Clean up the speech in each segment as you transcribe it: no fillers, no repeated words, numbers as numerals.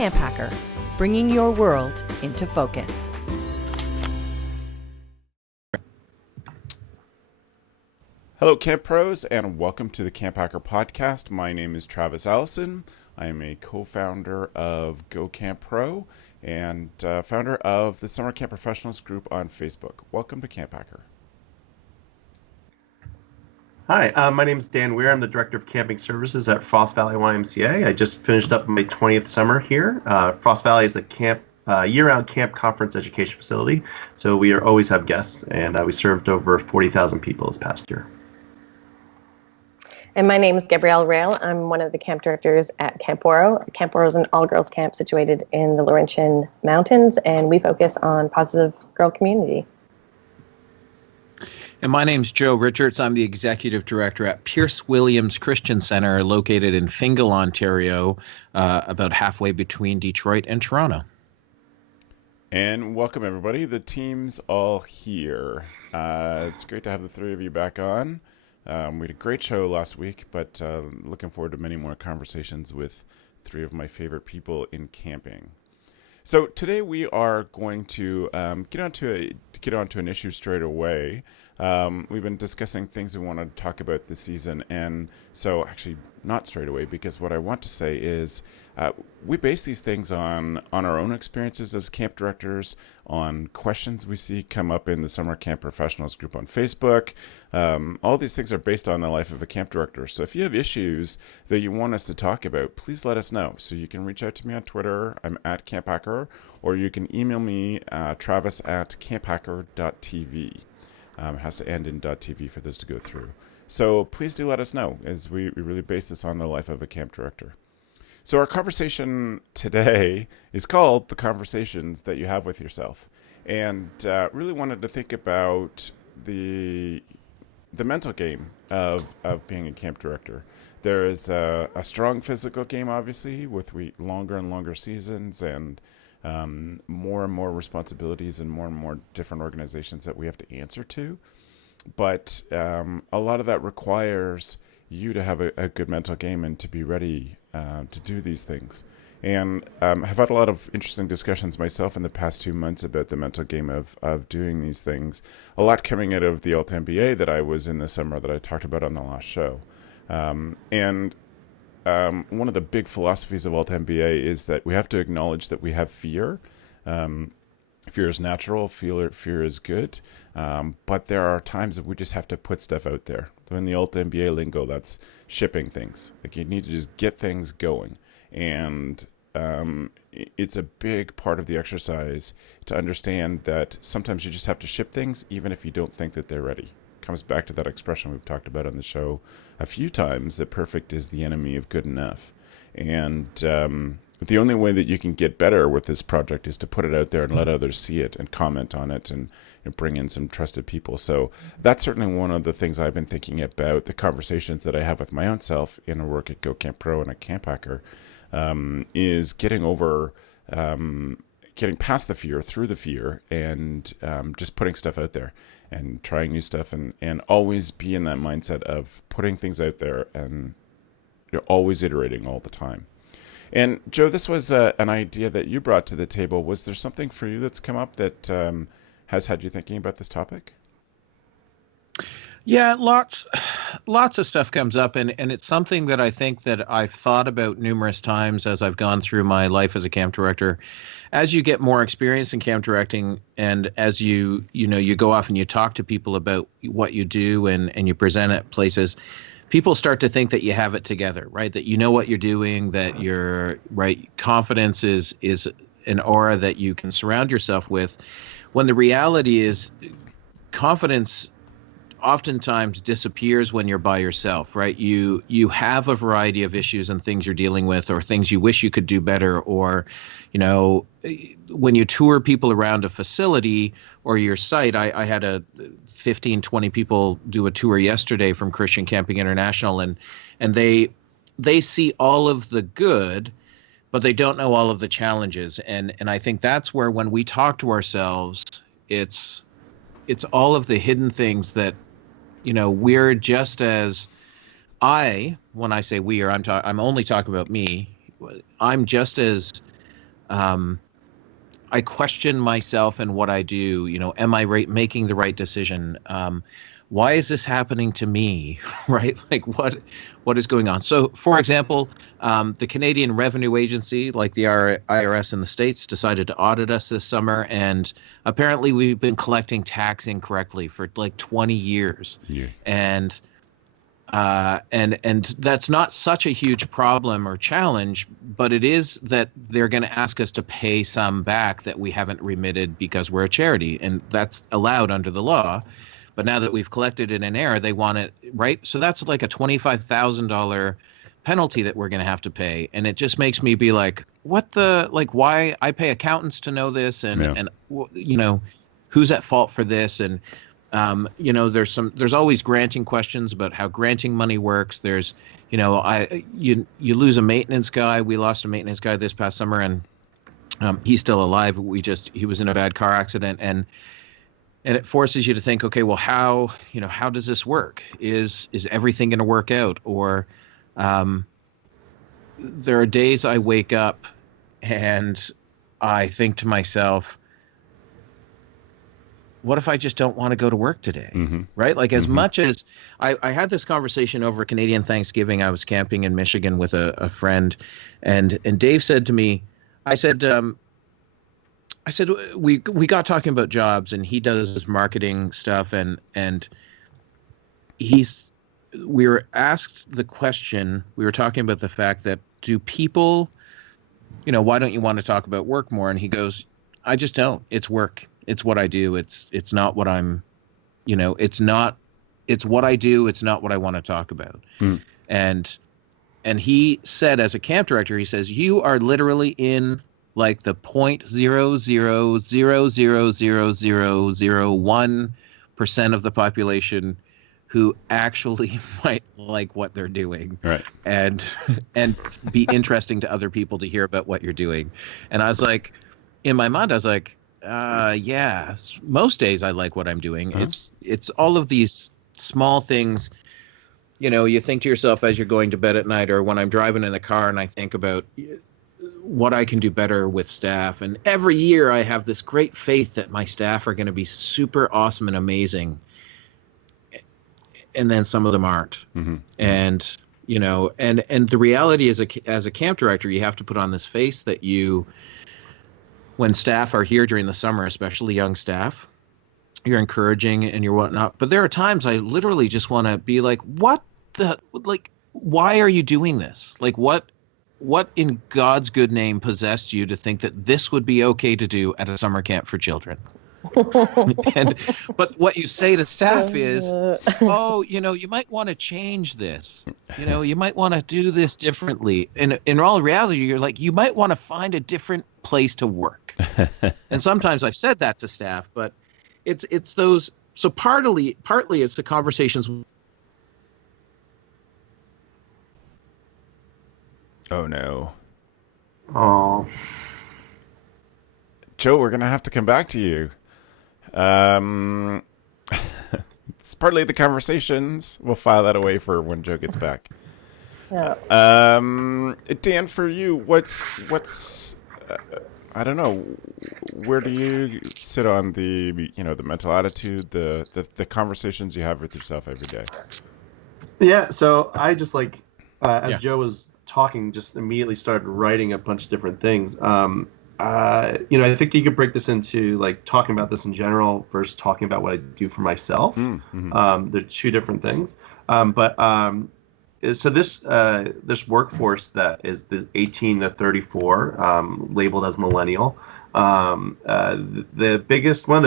Camphacker, bringing your world into focus. Hello, Camp Pros, and welcome to the Camphacker podcast. My name is Travis Allison. I am a co-founder of Go Camp Pro and founder of the Summer Camp Professionals group on Facebook. Welcome to Camphacker. Hi, my name is Dan Weir. I'm the Director of Camping Services at Frost Valley YMCA. I just finished up my 20th summer here. Frost Valley is a year-round camp conference education facility, so we always have guests, and we served over 40,000 people this past year. And my name is Gabrielle Rail. I'm one of the camp directors at Camp Oro. Camp Oro is an all-girls camp situated in the Laurentian Mountains, and we focus on positive girl community. And my name's Joe Richards. I'm the executive director at Pierce Williams Christian Center, located in Fingal, Ontario, about halfway between Detroit and Toronto. And welcome, everybody. The team's all here. It's great to have the three of you back on. We had a great show last week, but looking forward to many more conversations with three of my favorite people in camping. So today we are going to get onto an issue straight away. We've been discussing things we want to talk about this season, and so actually not straight away, because what I want to say is we base these things on our own experiences as camp directors, on questions we see come up in the Summer Camp Professionals group on Facebook. All these things are based on the life of a camp director. So if you have issues that you want us to talk about, please let us know. So you can reach out to me on Twitter. I'm at Camphacker, or you can email me, travis@camphacker.tv. It has to end in .tv for this to go through. So please do let us know, as we really base this on the life of a camp director. So our conversation today is called The Conversations That You Have With Yourself. And really wanted to think about the mental game of being a camp director. There is a strong physical game, obviously, with longer and longer seasons and more and more responsibilities and more different organizations that we have to answer to. But a lot of that requires you to have a good mental game and to be ready to do these things. And I've had a lot of interesting discussions myself in the past 2 months about the mental game of doing these things. A lot coming out of the Alt MBA that I was in this summer that I talked about on the last show. And one of the big philosophies of Alt MBA is that we have to acknowledge that we have fear. Fear is natural, fear is good, but there are times that we just have to put stuff out there. So in the Alt MBA lingo, that's shipping things. Like, you need to just get things going. And it's a big part of the exercise to understand that sometimes you just have to ship things even if you don't think that they're ready. It comes back to that expression we've talked about on the show a few times, that perfect is the enemy of good enough. And the only way that you can get better with this project is to put it out there and let others see it and comment on it and bring in some trusted people. So that's certainly one of the things I've been thinking about, the conversations that I have with my own self in a work at Go Camp Pro and at Camphacker, is getting past the fear, through the fear, and just putting stuff out there and trying new stuff, and always be in that mindset of putting things out there and you're always iterating all the time. And Joe, this was an idea that you brought to the table. Was there something for you that's come up that has had you thinking about this topic? Yeah, lots of stuff comes up, and it's something that I think that I've thought about numerous times as I've gone through my life as a camp director. As you get more experience in camp directing, and as you go off and you talk to people about what you do and you present at places, people start to think that you have it together, right? That you know what you're doing, that you're right. Confidence is an aura that you can surround yourself with, when the reality is confidence oftentimes disappears when you're by yourself, right? You have a variety of issues and things you're dealing with, or things you wish you could do better, or when you tour people around a facility or your site. I had 15-20 people do a tour yesterday from Christian Camping International, and they see all of the good, but they don't know all of the challenges. And I think that's where, when we talk to ourselves, it's all of the hidden things that, we're just as, when I say we, or I'm only talking about me, I'm just as I question myself and what I do. Am I making the right decision? Why is this happening to me? Right? Like what is going on? So, for example, the Canadian Revenue Agency, like the IRS in the States, decided to audit us this summer, and apparently we've been collecting tax incorrectly for like 20 years. Yeah. And that's not such a huge problem or challenge, but it is that they're going to ask us to pay some back that we haven't remitted because we're a charity, and that's allowed under the law. But now that we've collected it in error, they want it, right? So that's like a $25,000 penalty that we're going to have to pay, and it just makes me be like, why I pay accountants to know this, and who's at fault for this, and there's always granting questions about how granting money works. There's, you lose a maintenance guy. We lost a maintenance guy this past summer, and he's still alive. He was in a bad car accident, and it forces you to think, okay, well, how does this work? Is everything going to work out? Or there are days I wake up and I think to myself, what if I just don't want to go to work today? Mm-hmm. Right? Like, as much as I had this conversation over Canadian Thanksgiving, I was camping in Michigan with a friend, and Dave said to me, I said, we got talking about jobs, and he does his marketing stuff, and we were asked the question, we were talking about the fact that, do people, why don't you want to talk about work more? And he goes, I just don't. It's work. It's what I do. It's not what I'm, it's what I do. It's not what I want to talk about. Mm. And he said, as a camp director, he says, you are literally in like the 0.00000001% of the population who actually might like what they're doing, right? And be interesting to other people to hear about what you're doing. And I was like, in my mind, I was like, yeah, most days I like what I'm doing. Uh-huh. It's all of these small things. You think to yourself as you're going to bed at night, or when I'm driving in the car and I think about what I can do better with staff. And every year I have this great faith that my staff are going to be super awesome and amazing. And then some of them aren't. Mm-hmm. And, and the reality is, as a camp director, you have to put on this face that when staff are here during the summer, especially young staff, you're encouraging and you're whatnot. But there are times I literally just want to be like, why are you doing this? Like, what in God's good name possessed you to think that this would be okay to do at a summer camp for children? But what you say to staff is, you might want to change this. You might want to do this differently. And in all reality, you're like, you might want to find a different place to work. And sometimes I've said that to staff, but it's those. So partly it's the conversations. Oh no. Oh. Joe, we're gonna have to come back to you. It's partly the conversations. We'll file that away for when Joe gets back. Yeah. Dan, for you, what's I don't know, where do you sit on the the mental attitude, the conversations you have with yourself every day? Yeah, so I just as Joe was talking, just immediately started writing a bunch of different things. I think you could break this into talking about this in general versus talking about what I do for myself. Mm-hmm. They're two different things. So this workforce that is the 18 to 34, labeled as millennial, one of the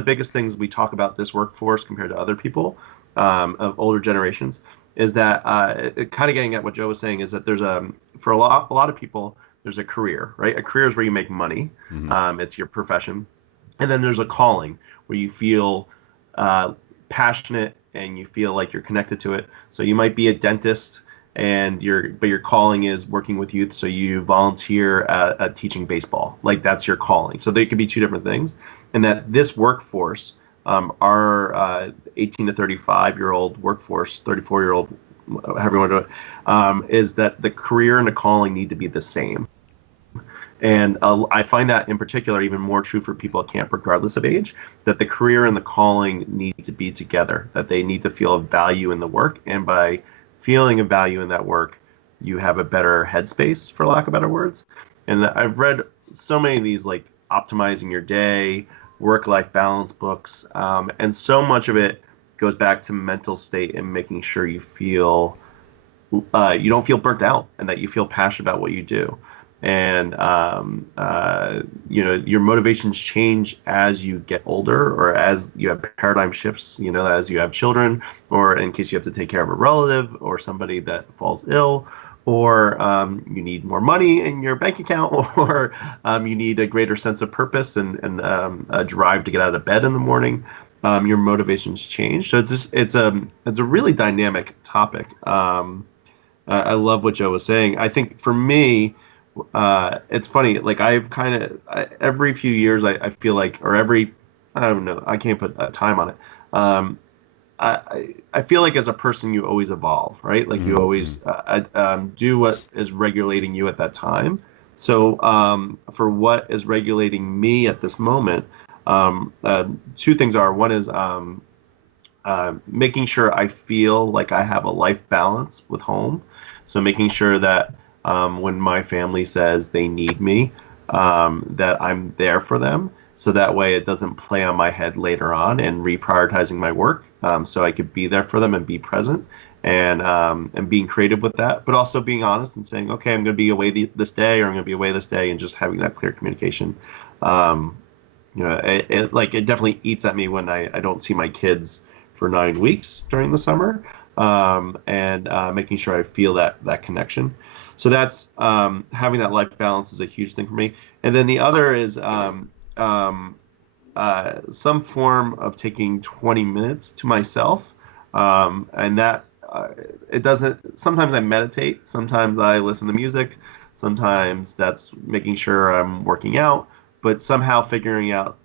biggest things we talk about this workforce compared to other people of older generations is that kind of getting at what Joe was saying is that there's for a lot of people, there's a career, right? A career is where you make money. Mm-hmm. It's your profession. And then there's a calling where you feel passionate and you feel like you're connected to it. So you might be a dentist but your calling is working with youth. So you volunteer at teaching baseball. That's your calling. So they could be two different things. And that this workforce, our 18 to 35-year-old workforce, 34-year-old, however you want to do it, is that the career and the calling need to be the same. And I find that in particular even more true for people at camp, regardless of age, that the career and the calling need to be together, that they need to feel a value in the work. And by feeling a value in that work, you have a better headspace, for lack of better words. And I've read so many of these, like optimizing your day, work-life balance books, and so much of it goes back to mental state and making sure you feel you don't feel burnt out and that you feel passionate about what you do. And your motivations change as you get older, or as you have paradigm shifts, as you have children, or in case you have to take care of a relative or somebody that falls ill, or you need more money in your bank account, or you need a greater sense of purpose and a drive to get out of bed in the morning. Your motivations change. So it's a really dynamic topic. I love what Joe was saying. I think for me, it's funny. Like I've every few years, I feel like, or I don't know, I can't put a time on it. I feel like as a person, you always evolve, right? Like you always do what is regulating you at that time. So for what is regulating me at this moment, two things are. One is making sure I feel like I have a life balance with home. So making sure that when my family says they need me, that I'm there for them. So that way it doesn't play on my head later on, and reprioritizing my work, so I could be there for them and be present, and being creative with that, but also being honest and saying, okay, I'm going to be away this day, or I'm going to be away this day, and just having that clear communication. It definitely eats at me when I don't see my kids for 9 weeks during the summer, and making sure I feel that connection. So that's having that life balance is a huge thing for me. And then the other is some form of taking 20 minutes to myself, and that it doesn't. Sometimes I meditate, sometimes I listen to music, sometimes that's making sure I'm working out, but somehow figuring out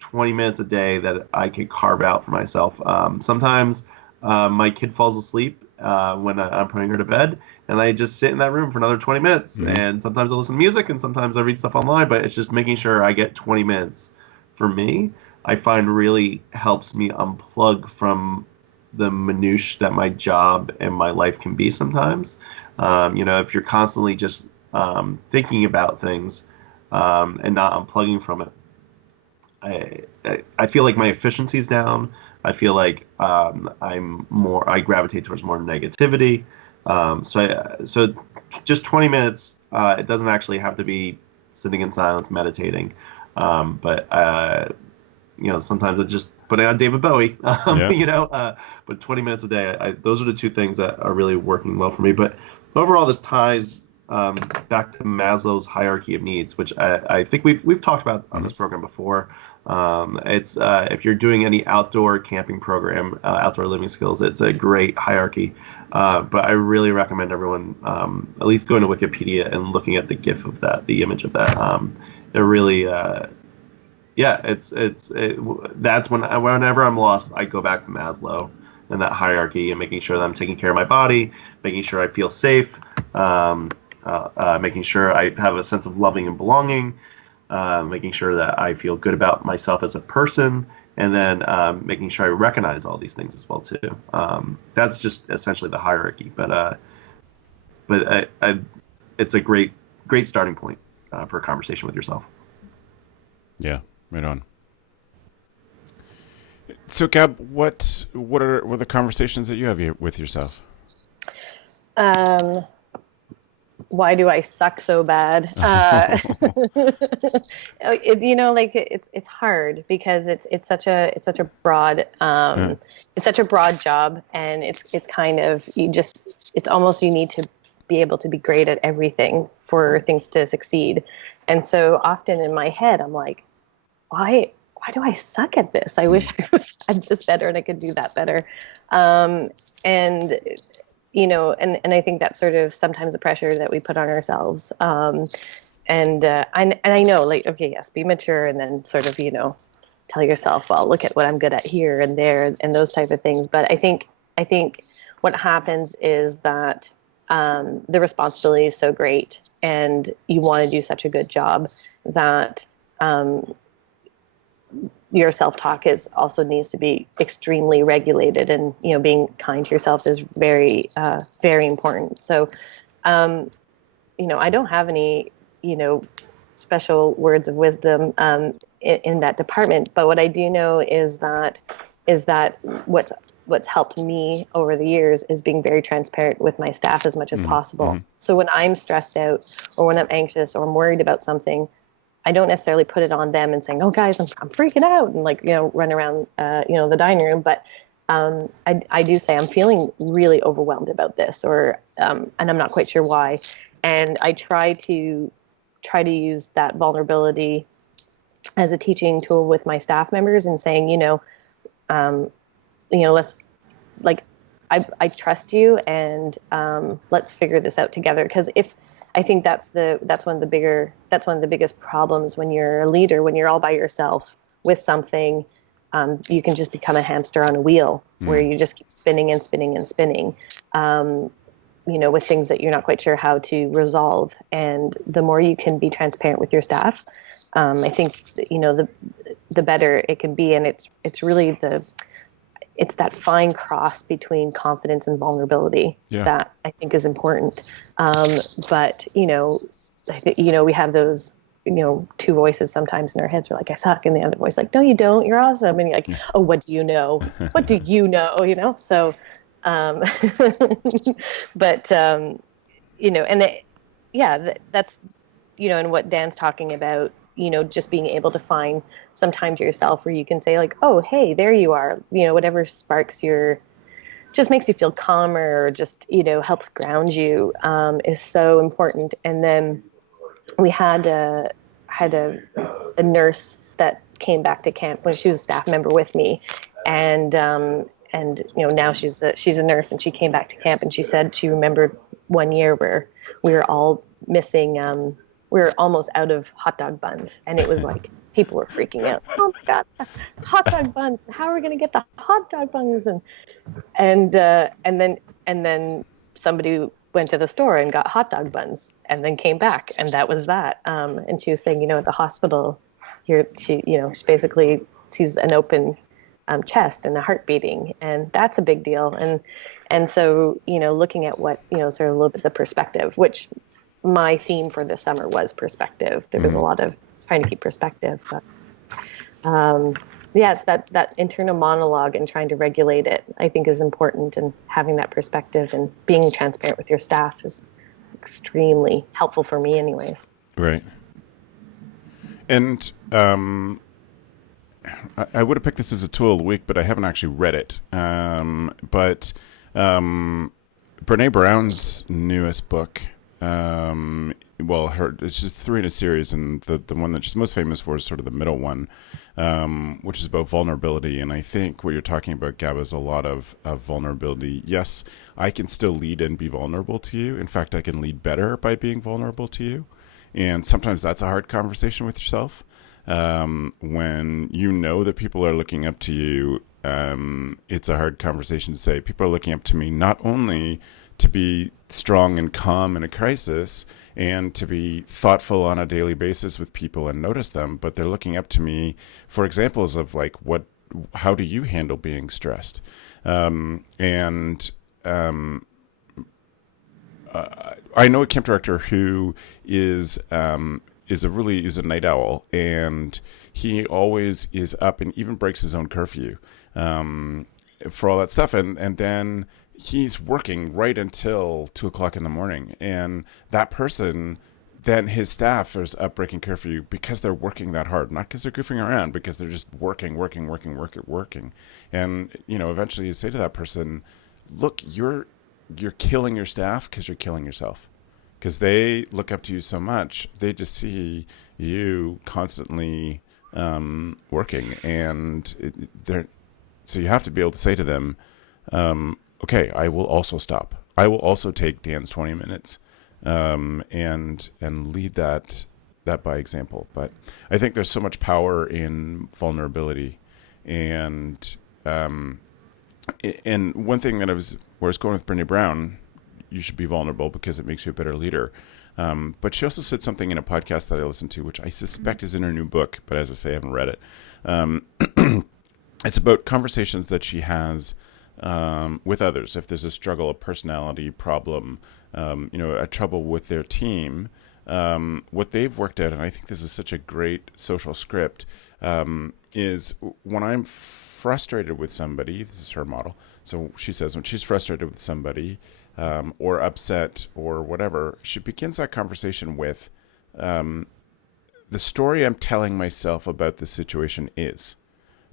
20 minutes a day that I could carve out for myself. Sometimes my kid falls asleep when I'm putting her to bed, and I just sit in that room for another 20 minutes. Mm-hmm. And sometimes I listen to music, and sometimes I read stuff online, but it's just making sure I get 20 minutes for me, I find really helps me unplug from the minutiae that my job and my life can be sometimes. If you're constantly just thinking about things and not unplugging from it, I feel like my efficiency's down. I feel like I gravitate towards more negativity. So just 20 minutes. It doesn't actually have to be sitting in silence meditating, but sometimes it's just putting on David Bowie. But 20 minutes a day. Those are the two things that are really working well for me. But overall, this ties back to Maslow's hierarchy of needs, which I think we've talked about on this program before. It's if you're doing any outdoor camping program, outdoor living skills, it's a great hierarchy. But I really recommend everyone at least going to Wikipedia and looking at the GIF of that, the image of that. It really, that's whenever I'm lost, I go back to Maslow and that hierarchy, and making sure that I'm taking care of my body, making sure I feel safe, making sure I have a sense of loving and belonging. Making sure that I feel good about myself as a person, and then making sure I recognize all these things as well too. That's just essentially the hierarchy, but it's a great starting point for a conversation with yourself. Yeah, right on. So, Gab, what are the conversations that you have with yourself? Why do I suck so bad? It's hard because it's such a broad it's such a broad job, and it's kind of it's almost you need to be able to be great at everything for things to succeed. And so often in my head I'm like, why do I suck at this? I wish I was at this better and I could do that better. And I think that's sort of sometimes the pressure that we put on ourselves. And I know, like, okay, yes, be mature, and then sort of, tell yourself, well, look at what I'm good at here and there and those type of things. But I think what happens is that the responsibility is so great, and you want to do such a good job that your self-talk is also needs to be extremely regulated, and being kind to yourself is very very important. So I don't have any special words of wisdom in that department, but what I do know is that what's helped me over the years is being very transparent with my staff as much as possible. So when I'm stressed out, or when I'm anxious, or I'm worried about something, I don't necessarily put it on them and saying, "Oh, guys, I'm freaking out," and run around the dining room. But I do say I'm feeling really overwhelmed about this, or and I'm not quite sure why. And I try to use that vulnerability as a teaching tool with my staff members, and saying, let's, I trust you, and let's figure this out together. Because I think that's one of the biggest problems when you're a leader, when you're all by yourself with something, you can just become a hamster on a wheel where you just keep spinning and spinning and spinning, with things that you're not quite sure how to resolve. And the more you can be transparent with your staff, I think, the better it can be. And it's really it's that fine cross between confidence and vulnerability that I think is important. But, we have those, two voices sometimes in our heads. We're like, I suck. And the other voice like, no, you don't. You're awesome. And you're like, oh, what do you know? What do you know? So, but, and that's, and what Dan's talking about, just being able to find some time to yourself where you can say like, oh, hey, there you are, whatever sparks just makes you feel calmer, or just, helps ground you, is so important. And then we had a nurse that came back to camp when she was a staff member with me. And now she's a nurse, and she came back to camp, and she said she remembered one year where we were all missing, we were almost out of hot dog buns, and it was like people were freaking out. Oh my God, hot dog buns! How are we going to get the hot dog buns? And then somebody went to the store and got hot dog buns, and then came back, and that was that. And she was saying, at the hospital, she basically sees an open chest and a heart beating, and that's a big deal. And so looking at what sort of a little bit the perspective, which my theme for this summer was perspective. There was a lot of trying to keep perspective, but it's that internal monologue and trying to regulate it, I think, is important, and having that perspective and being transparent with your staff is extremely helpful for me anyways. Right. And I would have picked this as a tool of the week, but I haven't actually read it. But Brene Brown's newest book, it's just 3 in a series, and the one that she's most famous for is sort of the middle one, which is about vulnerability. And I think what you're talking about, Gab, is a lot of vulnerability. Yes, I can still lead and be vulnerable to you. In fact, I can lead better by being vulnerable to you. And sometimes that's a hard conversation with yourself. When that people are looking up to you, it's a hard conversation to say, people are looking up to me not only to be strong and calm in a crisis and to be thoughtful on a daily basis with people and notice them, but they're looking up to me for examples of like, how do you handle being stressed? I know a camp director who is a night owl, and he always is up and even breaks his own curfew for all that stuff. And then he's working right until 2:00 in the morning. And that person, then his staff is up breaking curfew because they're working that hard, not because they're goofing around, because they're just working. And, eventually you say to that person, look, you're killing your staff because you're killing yourself. Because they look up to you so much, they just see you constantly working, and so you have to be able to say to them, okay, I will also stop. I will also take Dan's 20 minutes, and lead that by example. But I think there's so much power in vulnerability, and one thing that where I was going with Brene Brown, you should be vulnerable because it makes you a better leader. But she also said something in a podcast that I listened to, which I suspect is in her new book, but as I say, I haven't read it. It's about conversations that she has with others. If there's a struggle, a personality problem, a trouble with their team, what they've worked out, and I think this is such a great social script, is when I'm frustrated with somebody, this is her model. So she says when she's frustrated with somebody or upset or whatever, she begins that conversation with the story I'm telling myself about the situation is.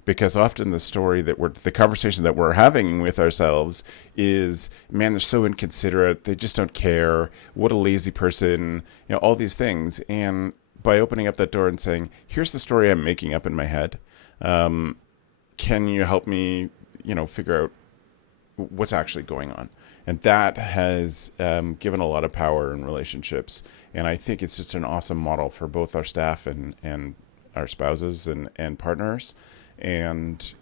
Because often the conversation that we're having with ourselves is, man, they're so inconsiderate. They just don't care. What a lazy person, all these things. And by opening up that door and saying, here's the story I'm making up in my head. Can you help me, figure out what's actually going on? And that has given a lot of power in relationships. And I think it's just an awesome model for both our staff and our spouses and partners. And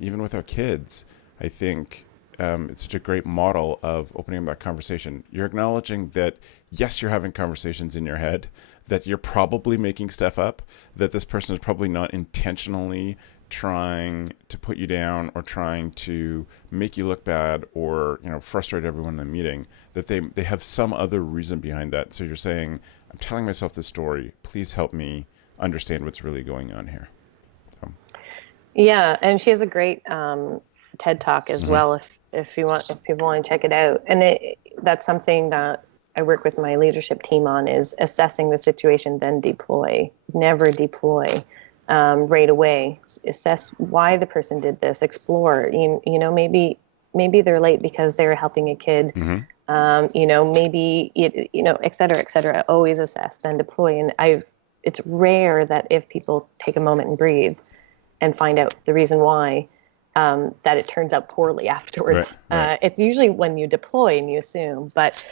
even with our kids, I think it's such a great model of opening up that conversation. You're acknowledging that, yes, you're having conversations in your head, that you're probably making stuff up, that this person is probably not intentionally trying to put you down or trying to make you look bad or frustrate everyone in the meeting, that they have some other reason behind that. So you're saying, I'm telling myself this story. Please help me understand what's really going on here. Yeah, and she has a great TED Talk as well. If people want to check it out, and that's something that I work with my leadership team on, is assessing the situation, then deploy. Never deploy right away. Assess why the person did this. Explore. Maybe they're late because they were helping a kid. Maybe et cetera, et cetera. Always assess, then deploy. And it's rare that if people take a moment and breathe and find out the reason why, that it turns out poorly afterwards. Right. It's usually when you deploy and you assume, but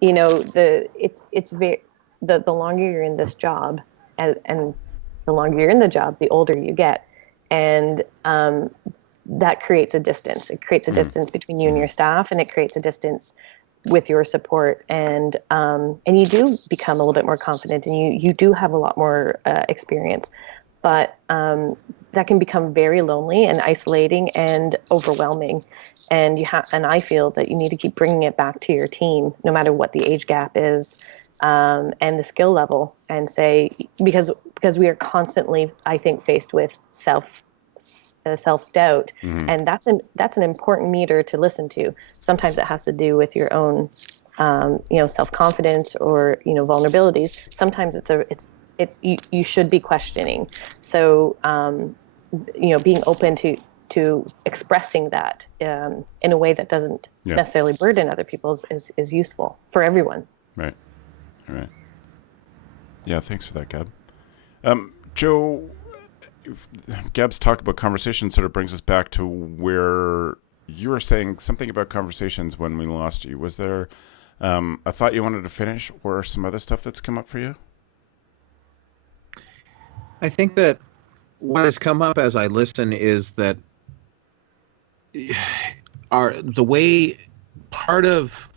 it's very, the longer you're in this job and the longer you're in the job, the older you get. And that creates a distance. It creates a distance between you and your staff, and it creates a distance with your support. And you do become a little bit more confident, and you do have a lot more experience. But that can become very lonely and isolating and overwhelming. And I feel that you need to keep bringing it back to your team, no matter what the age gap is, and the skill level, and say, because we are constantly, I think, faced with self-doubt, and that's an important meter to listen to. Sometimes it has to do with your own, self-confidence or vulnerabilities. Sometimes you should be questioning. So, being open to expressing that in a way that doesn't necessarily burden other people is useful for everyone. Right. All right. Yeah, thanks for that, Gab. Joe, Gab's talk about conversations sort of brings us back to where you were saying something about conversations when we lost you. Was there a thought you wanted to finish, or some other stuff that's come up for you? I think that what has come up as I listen is that the way part of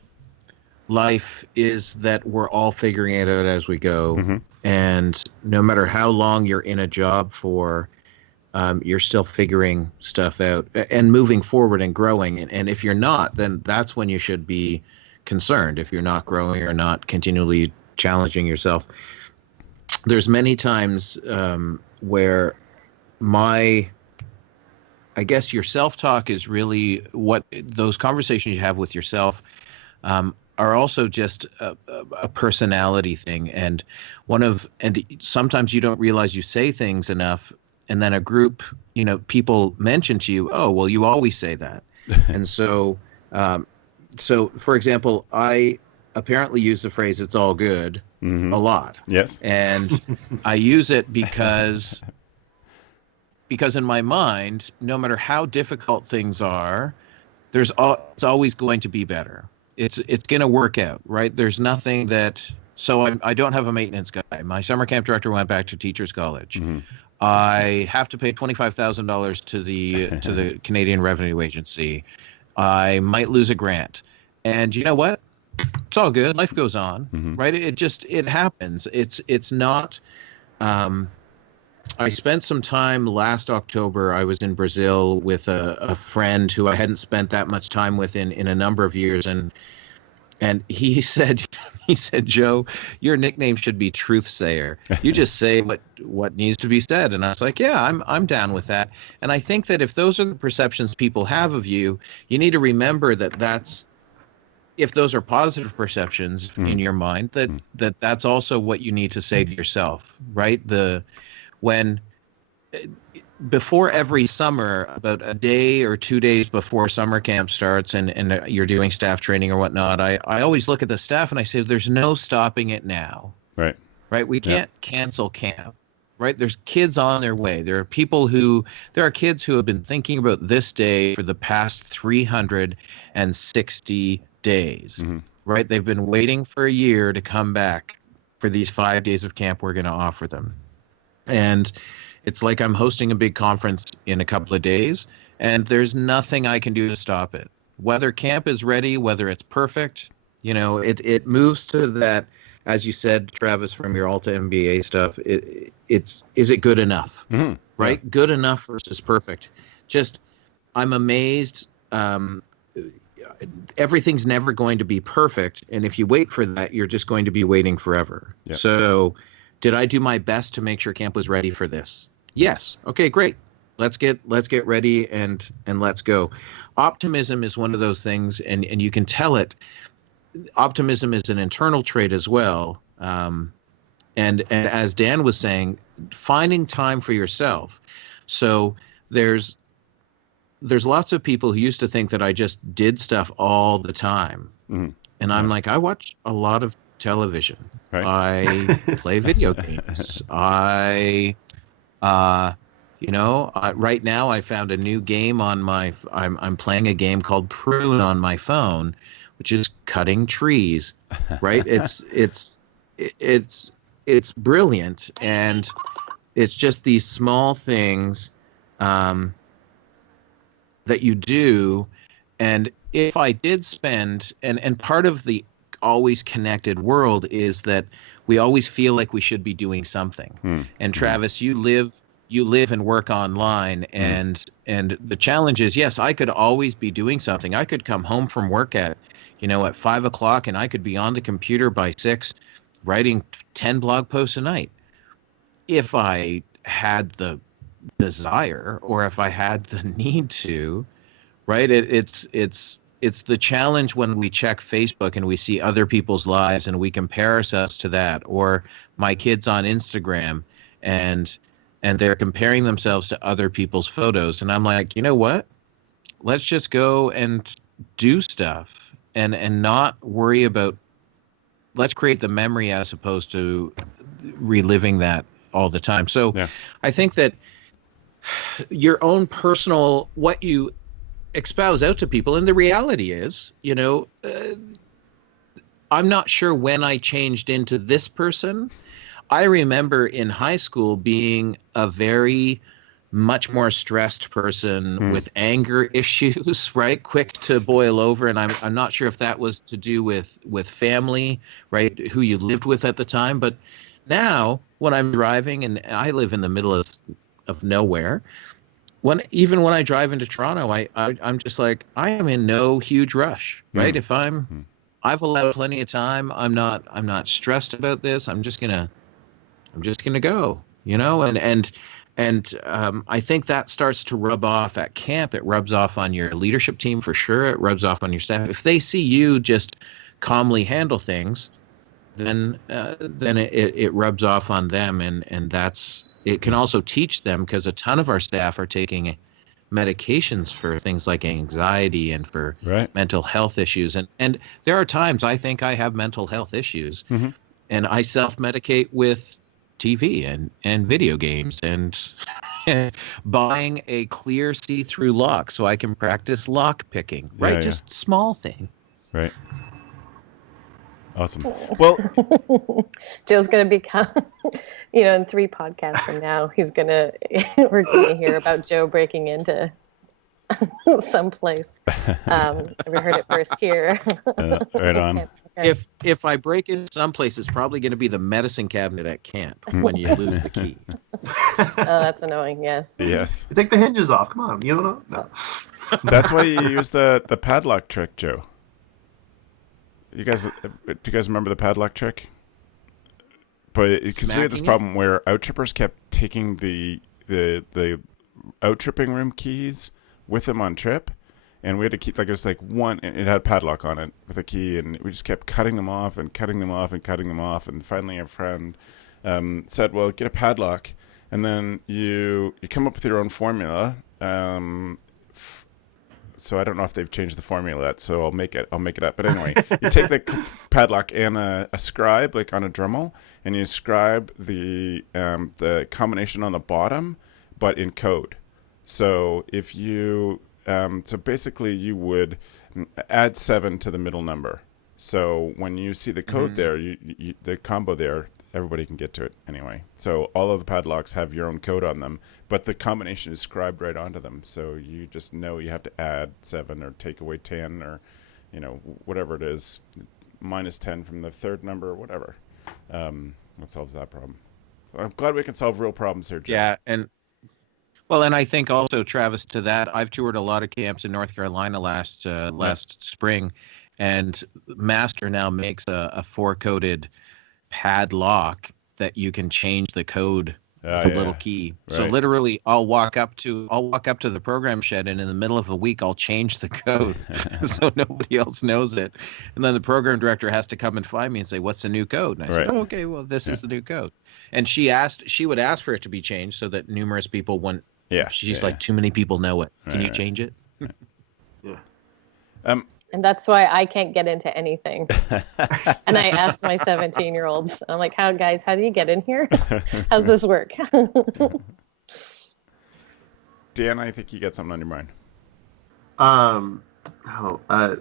life is that we're all figuring it out as we go. And no matter how long you're in a job for, you're still figuring stuff out and moving forward and growing. And if you're not, then that's when you should be concerned. If you're not growing or not continually challenging yourself. There's many times where I guess your self-talk is really what those conversations you have with yourself are also just a personality thing. And sometimes you don't realize you say things enough, and then a group, people mention to you, oh, well, you always say that. And so for example, I apparently use the phrase, it's all good, a lot. Yes. And I use it because in my mind, no matter how difficult things are, it's always going to be better. It's going to work out, right? There's nothing that, so I don't have a maintenance guy. My summer camp director went back to Teachers College. I have to pay $25,000 to the Canadian Revenue Agency. I might lose a grant. And you know what? It's all good. Life goes on, Mm-hmm. right? It happens. It's not. I spent some time last October. I was in Brazil with a friend who I hadn't spent that much time with in a number of years, and he said, Joe, your nickname should be Truth Sayer. You just say what needs to be said. And I was like, yeah, I'm down with that. And I think that if those are the perceptions people have of you, you need to remember that if those are positive perceptions in your mind, that's also what you need to say to yourself, right? When before every summer, about a day or 2 days before summer camp starts and you're doing staff training or whatnot, I always look at the staff and I say, there's no stopping it now. Right. Right. We can't cancel camp. Right. There's kids on their way. There are kids who have been thinking about this day for the past 360 days. Mm-hmm. Right. They've been waiting for a year to come back for these 5 days of camp we're going to offer them. And it's like I'm hosting a big conference in a couple of days, and there's nothing I can do to stop it. Whether camp is ready, whether it's perfect, it moves to that, as you said, Travis, from your Alta MBA stuff, is it good enough? Mm-hmm. Right? Yeah. Good enough versus perfect. Just, I'm amazed. Everything's never going to be perfect, and if you wait for that, you're just going to be waiting forever. Yep. So did I do my best to make sure camp was ready for this? Yes. Okay, great. Let's get ready and let's go. Optimism is one of those things, and you can tell it. Optimism is an internal trait as well. And as Dan was saying, finding time for yourself. So there's lots of people who used to think that I just did stuff all the time. Mm-hmm. And I'm like, I watch a lot of television. Right. I play video games. Right now I found a new game on I'm playing a game called Prune on my phone, which is cutting trees, right? It's brilliant. And it's just these small things, that you do. And if I did spend, and part of the always connected world is that we always feel like we should be doing something. And Travis, you live and work online, and the challenge is, yes, I could always be doing something. I could come home from work at 5 o'clock, and I could be on the computer by 6, writing 10 blog posts a night. If I had the desire, or if I had the need to, right? It's the challenge when we check Facebook and we see other people's lives and we compare ourselves to that, or my kids on Instagram and they're comparing themselves to other people's photos. And I'm like, you know what? Let's just go and do stuff and not worry about, let's create the memory as opposed to reliving that all the time. So yeah. I think that your own personal, what you espouse out to people, and the reality is, I'm not sure when I changed into this person. I remember in high school being a very much more stressed person with anger issues, right? Quick to boil over. And I'm not sure if that was to do with family, right? Who you lived with at the time. But now when I'm driving, and I live in the middle of nowhere, even when I drive into Toronto, I'm just like, I am in no huge rush, right? If I've allowed plenty of time, I'm not stressed about this. I'm just gonna go, and I think that starts to rub off at camp. It rubs off on your leadership team for sure. It rubs off on your staff. If they see you just calmly handle things, then it rubs off on them, and that's. It can also teach them, because a ton of our staff are taking medications for things like anxiety and for mental health issues. And there are times I think I have mental health issues, and I self-medicate with TV and video games and buying a clear see-through lock so I can practice lock picking, right? Just small things. Right. Awesome. Well, Joe's going to become, in 3 podcasts from now, we're going to hear about Joe breaking into someplace. We heard it first here. Right on. if I break into some place, it's probably going to be the medicine cabinet at camp when you lose the key. Oh, that's annoying. Yes. Yes. Take the hinges off. Come on, you don't know. No. That's why you use the padlock trick, Joe. Do you guys remember the padlock trick? But because we had this problem where outtrippers kept taking the outtripping room keys with them on trip, and we had to keep it was like one. It had a padlock on it with a key, and we just kept cutting them off and cutting them off and cutting them off. And finally, a friend said, "Well, get a padlock, and then you come up with your own formula." So I don't know if they've changed the formula yet, so I'll make it up. But anyway, you take the padlock and a scribe, like on a Dremel, and you scribe the combination on the bottom, but in code. So if you so basically you would add 7 to the middle number. So when you see the code there, you the combo there, everybody can get to it anyway. So all of the padlocks have your own code on them, but the combination is scribed right onto them. So you just know you have to add 7 or take away 10 or, whatever it is, minus 10 from the third number, whatever. That solves that problem. So I'm glad we can solve real problems here, Joe. Yeah, and I think also, Travis, to that, I've toured a lot of camps in North Carolina last spring, and Master now makes a 4-coded padlock that you can change the code with a little key. Right. So literally I'll walk up to the program shed, and in the middle of the week I'll change the code so nobody else knows it. And then the program director has to come and find me and say, "What's the new code?" And I said, "Oh, okay, well, this is the new code." And she would ask for it to be changed so that numerous people wouldn't. Yeah. She's like, "Too many people know it. Can you change it?" Yeah. And that's why I can't get into anything. And I asked my 17-year-olds, I'm like, how do you get in here? How's this work? Dan, I think you got something on your mind.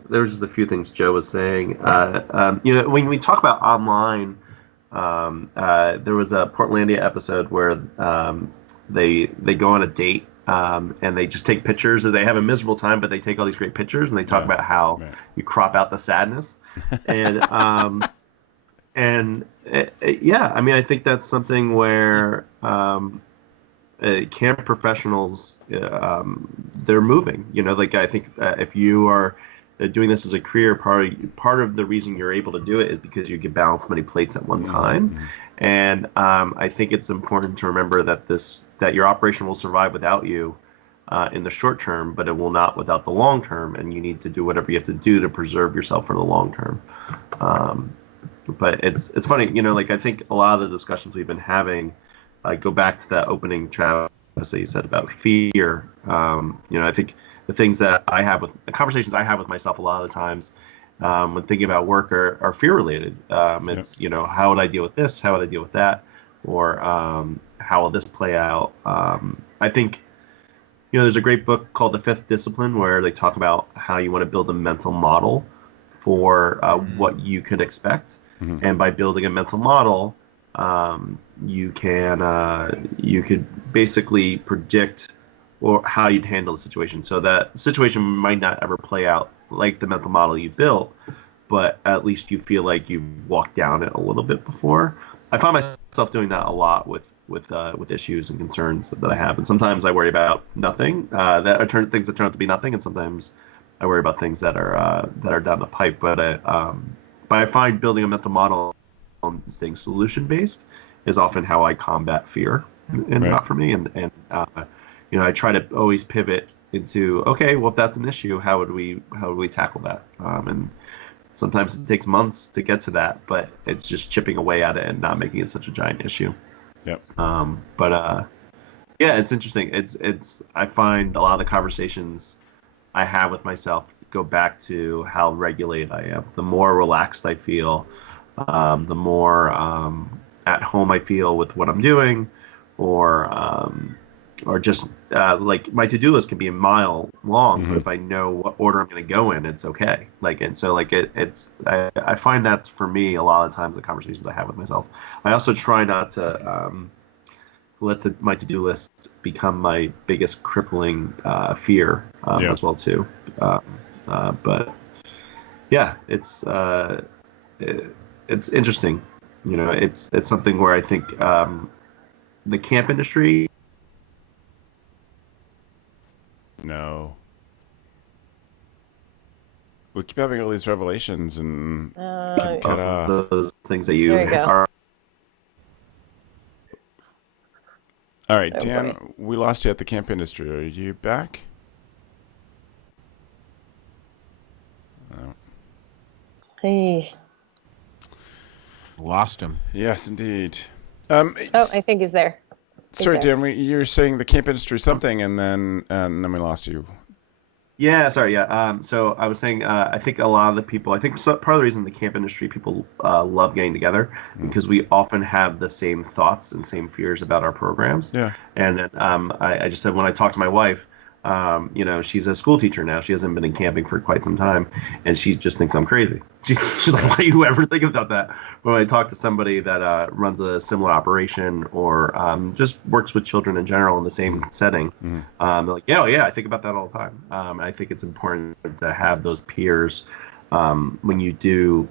There was just a few things Joe was saying. When we talk about online, there was a Portlandia episode where they go on a date. And they just take pictures, and they have a miserable time, but they take all these great pictures, and they talk about how you crop out the sadness. And I think that's something where camp professionals, they're moving. I think if you are doing this as a career, part of the reason you're able to do it is because you can balance many plates at one time. And I think it's important to remember that your operation will survive without you in the short term, but it will not without the long term, and you need to do whatever you have to do to preserve yourself for the long term. But it's funny, I think a lot of the discussions we've been having go back to that opening, Travis, that you said about fear. I think the things that the conversations I have with myself a lot of the times when thinking about work are fear related. It's, how would I deal with this? How would I deal with that? Or how will this play out? I think, there's a great book called The Fifth Discipline where they talk about how you want to build a mental model for what you could expect. And by building a mental model, you could basically predict or how you'd handle the situation. So that situation might not ever play out like the mental model you built, but at least you feel like you've walked down it a little bit before. I find myself doing that a lot with issues and concerns that I have, and sometimes I worry about nothing things that turn out to be nothing, and sometimes I worry about things that are down the pipe. But I find building a mental model on staying solution based is often how I combat fear, and not for me. And I try to always pivot into, okay, well, if that's an issue, how would we tackle that? And sometimes it takes months to get to that, but it's just chipping away at it and not making it such a giant issue. Yep. It's interesting. It's I find a lot of the conversations I have with myself go back to how regulated I am. The more relaxed I feel, the more at home I feel with what I'm doing, or just like my to-do list can be a mile long, but if I know what order I'm going to go in, it's okay. I find that's for me a lot of times the conversations I have with myself. I also try not to let my to-do list become my biggest crippling fear as well too. But yeah, it's it's interesting. It's something where I think the camp industry. No. We keep having all these revelations and keep cut off. Those things that you There you go. are. All right, Oh, Dan, boy. we lost you at the camp industry. Are you back? Hey. Lost him. Yes, indeed. Oh, I think he's there. Sorry, there. Dan, you're saying the camp industry something, and then we lost you. Yeah, sorry, yeah. So I was saying, I think a lot of the people, I think part of the reason the camp industry people love getting together because we often have the same thoughts and same fears about our programs. Yeah. And then I just said when I talked to my wife, she's a school teacher now. She hasn't been in camping for quite some time, and she just thinks I'm crazy. She's like, why do you ever think about that? When I talk to somebody that runs a similar operation or just works with children in general in the same setting, they're like, yeah, I think about that all the time. I think it's important to have those peers when you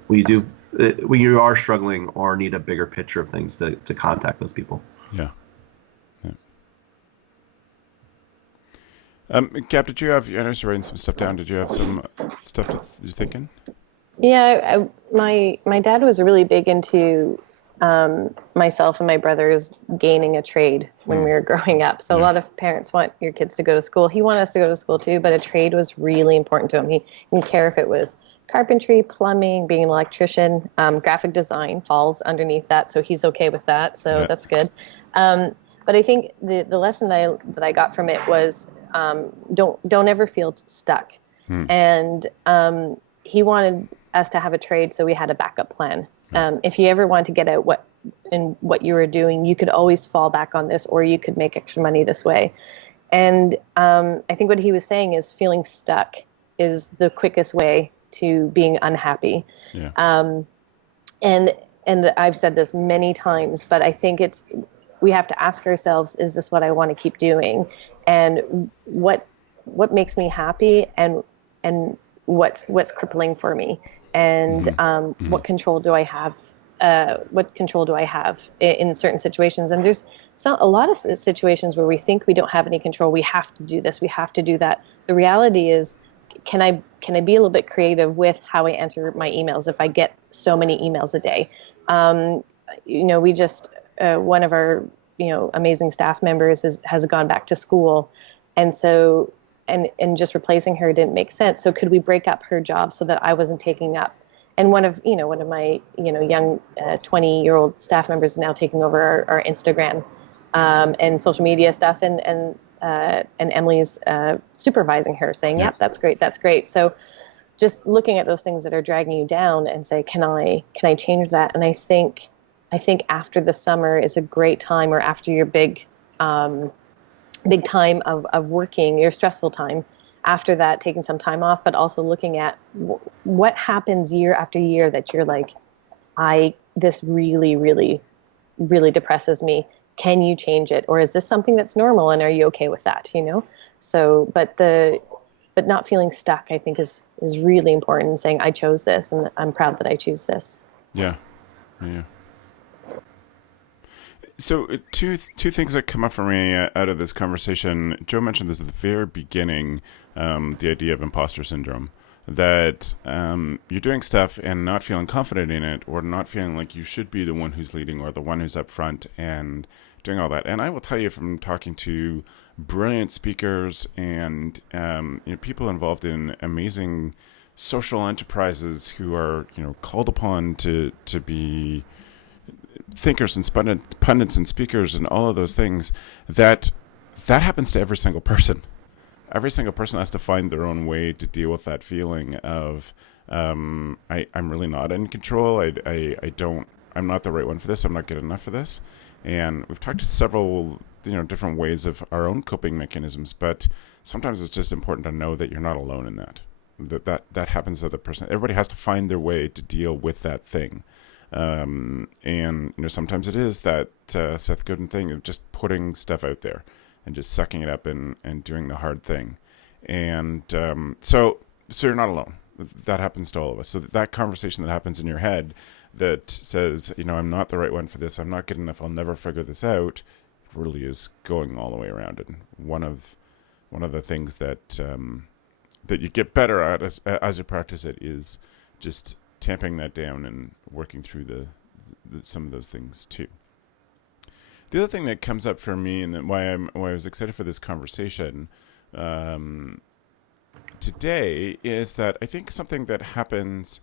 are struggling or need a bigger picture of things to contact those people. Yeah. Cap, did you have? I know you're writing some stuff down. Did you have some stuff that you're thinking? Yeah, my dad was really big into myself and my brothers gaining a trade when we were growing up. So a lot of parents want your kids to go to school. He wanted us to go to school too, but a trade was really important to him. He didn't care if it was carpentry, plumbing, being an electrician, graphic design falls underneath that. So he's okay with that. So that's good. But I think the lesson that I got from it was don't ever feel stuck. And he wanted us to have a trade, so we had a backup plan. If you ever wanted to get out what you were doing, you could always fall back on this, or you could make extra money this way. And I think what he was saying is feeling stuck is the quickest way to being unhappy. And I've said this many times, but I think we have to ask ourselves, is this what I want to keep doing? And what makes me happy, and what's crippling for me, and what control do I have? What control do I have in certain situations? And there's a lot of situations where we think we don't have any control. We have to do this. We have to do that. The reality is, can I be a little bit creative with how I enter my emails if I get so many emails a day? We just one of our amazing staff members has gone back to school, and so. And just replacing her didn't make sense. So could we break up her job so that I wasn't taking up? And one of my young 20-year-old staff members is now taking over our Instagram and social media stuff, and Emily's supervising her, saying, "Yep, that's great." So just looking at those things that are dragging you down and say, can I change that? And I think after the summer is a great time, or after your big time of working, your stressful time, after that, taking some time off, but also looking at what happens year after year that you're like, this really, really, really depresses me. Can you change it? Or is this something that's normal, and are you okay with that? So, but not feeling stuck, I think is really important, and saying, I chose this and I'm proud that I choose this. Yeah. So two things that come up for me out of this conversation. Joe mentioned this at the very beginning, the idea of imposter syndrome, that you're doing stuff and not feeling confident in it, or not feeling like you should be the one who's leading or the one who's up front and doing all that. And I will tell you from talking to brilliant speakers and people involved in amazing social enterprises who are called upon to be thinkers and pundits and speakers and all of those things, that happens to every single person. Every single person has to find their own way to deal with that feeling of I'm really not in control. I'm not the right one for this. I'm not good enough for this. And we've talked to several different ways of our own coping mechanisms, but sometimes it's just important to know that you're not alone in that happens to the person. Everybody has to find their way to deal with that thing. And sometimes it is that Seth Godin thing of just putting stuff out there and just sucking it up and doing the hard thing. And so you're not alone. that happens to all of us. So that conversation that happens in your head that says, I'm not the right one for this, I'm not good enough, I'll never figure this out, really is going all the way around. And one of the things that that you get better at as you practice it is just tamping that down and working through some of those things too. The other thing that comes up for me, and why I was excited for this conversation today, is that I think something that happens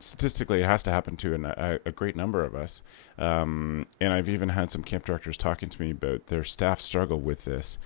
statistically, it has to happen to a great number of us. And I've even had some camp directors talking to me about their staff struggle with this,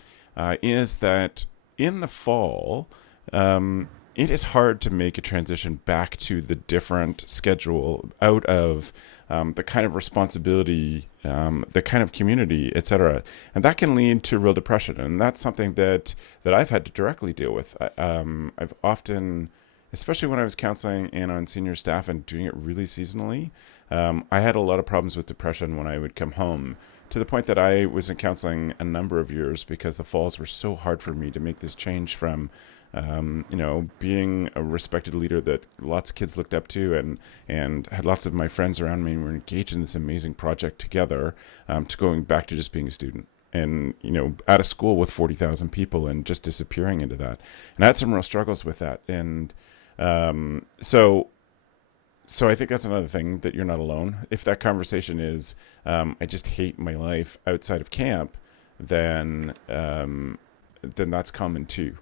is that in the fall, it is hard to make a transition back to the different schedule out of the kind of responsibility, the kind of community, etc. And that can lead to real depression. And that's something that I've had to directly deal with. I've often, especially when I was counseling and on senior staff and doing it really seasonally, I had a lot of problems with depression when I would come home, to the point that I was in counseling a number of years because the falls were so hard for me to make this change from being a respected leader that lots of kids looked up to and had lots of my friends around me and were engaged in this amazing project together, to going back to just being a student and, at a school with 40,000 people and just disappearing into that. And I had some real struggles with that. And so I think that's another thing, that you're not alone. If that conversation is, I just hate my life outside of camp, then that's common too.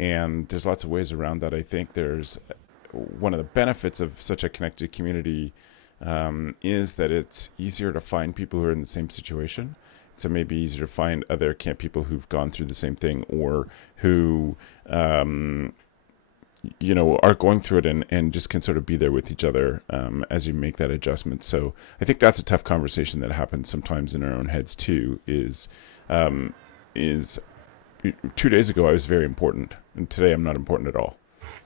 And there's lots of ways around that. I think there's one of the benefits of such a connected community is that it's easier to find people who are in the same situation. So maybe easier to find other camp people who've gone through the same thing, or who, are going through it and just can sort of be there with each other as you make that adjustment. So I think that's a tough conversation that happens sometimes in our own heads too, is 2 days ago I was very important, and today I'm not important at all.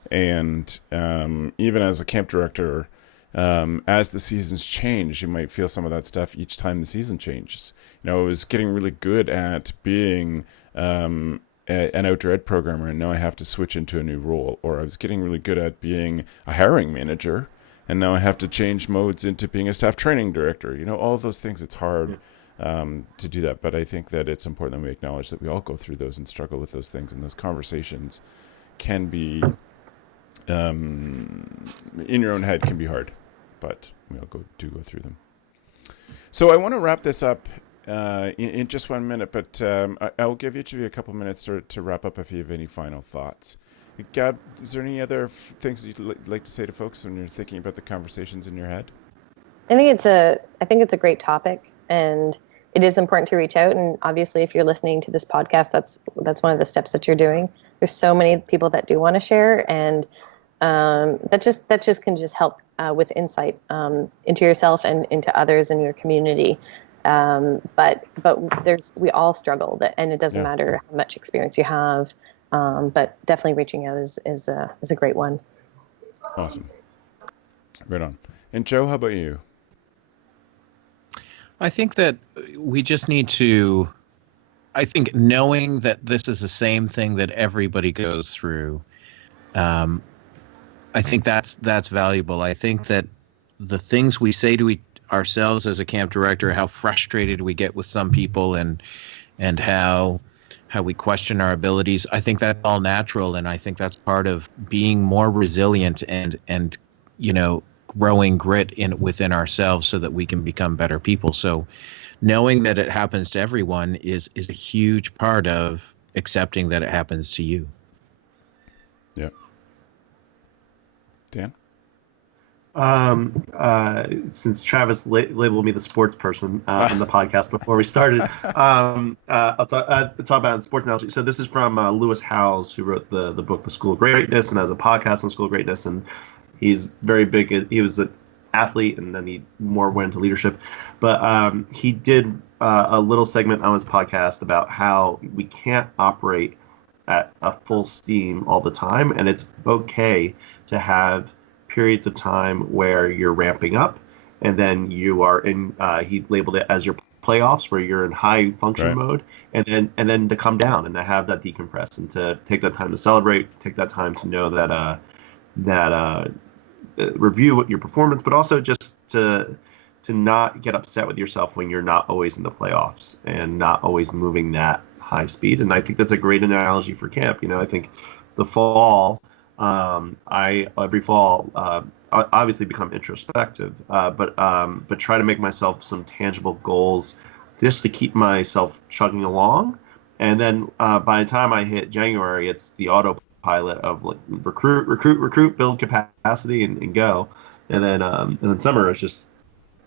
And even as a camp director, as the seasons change, you might feel some of that stuff each time the season changes. I was getting really good at being an outdoor ed programmer, and now I have to switch into a new role. Or I was getting really good at being a hiring manager, and now I have to change modes into being a staff training director. All of those things, it's hard to do that. But I think that it's important that we acknowledge that we all go through those and struggle with those things, and those conversations can be, in your own head, can be hard, but we all go through them. So I want to wrap this up in just 1 minute, but I'll give each of you a couple minutes to wrap up if you have any final thoughts. Gab, is there any other things that you'd like to say to folks when you're thinking about the conversations in your head? I think it's a great topic, and it is important to reach out. And obviously, if you're listening to this podcast, that's one of the steps that you're doing. There's so many people that do want to share, and that just can just help with insight into yourself and into others in your community. But we all struggle, and it doesn't matter how much experience you have. But definitely reaching out is a great one. Awesome. Right on. And Joe, how about you? I think that we just need to, knowing that this is the same thing that everybody goes through, I think that's valuable. I think that the things we say to ourselves as a camp director, how frustrated we get with some people, and how we question our abilities, I think that's all natural, and I think that's part of being more resilient and growing grit within ourselves so that we can become better people. So knowing that it happens to everyone is a huge part of accepting that it happens to you. Yeah. Dan? Since Travis labeled me the sports person in the podcast before we started, I'll talk about a sports analogy. So this is from Lewis Howes, who wrote the book The School of Greatness, and has a podcast on School of Greatness, and he's very big. He was an athlete, and then he more went into leadership. But he did a little segment on his podcast about how we can't operate at a full steam all the time, and it's okay to have periods of time where you're ramping up, and then you are in, he labeled it as your playoffs where you're in high function Right. mode, and then to come down and to have that decompress and to take that time to celebrate, take that time to know that review what your performance, but also just to not get upset with yourself when you're not always in the playoffs and not always moving that high speed. And I think that's a great analogy for camp. I think the fall, I every fall obviously become introspective, but try to make myself some tangible goals just to keep myself chugging along. And then by the time I hit January, it's the autopilot of like recruit, build capacity, and go. And then summer is just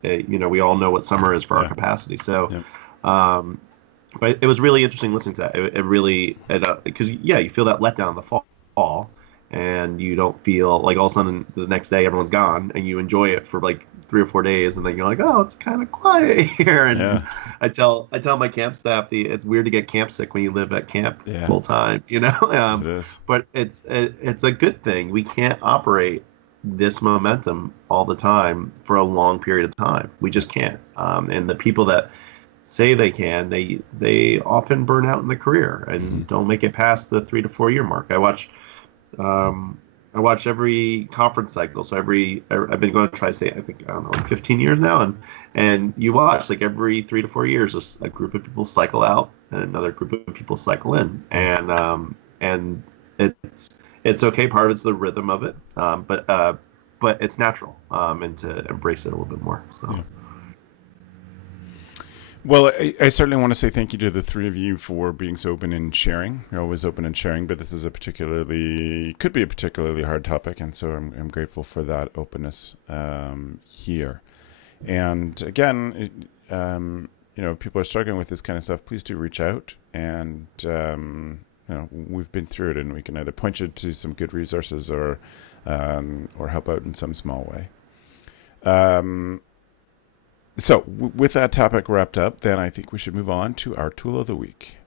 we all know what summer is for our capacity. So, but it was really interesting listening to that. It really, because you feel that letdown in the fall, and you don't feel like all of a sudden the next day everyone's gone, and you enjoy it for like 3 or 4 days, and then you're like, oh, it's kind of quiet here. And I tell my camp staff it's weird to get camp sick when you live at camp full time, It is. But it's a good thing. We can't operate this momentum all the time for a long period of time. We just can't. And the people that say they can, they often burn out in the career and don't make it past the 3 to 4 year mark. I watch every conference cycle. So I've been going to Tri-State, I think, I don't know, like 15 years now. And you watch like every 3 to 4 years, a group of people cycle out and another group of people cycle in. And it's okay. Part of it's the rhythm of it, but it's natural, and to embrace it a little bit more. So. Yeah. Well, I certainly want to say thank you to the three of you for being so open and sharing. You're always open and sharing, but this is could be a particularly hard topic, and so I'm grateful for that openness here. And again, if people are struggling with this kind of stuff, please do reach out. And we've been through it, and we can either point you to some good resources or help out in some small way. So with that topic wrapped up, then I think we should move on to our tool of the week.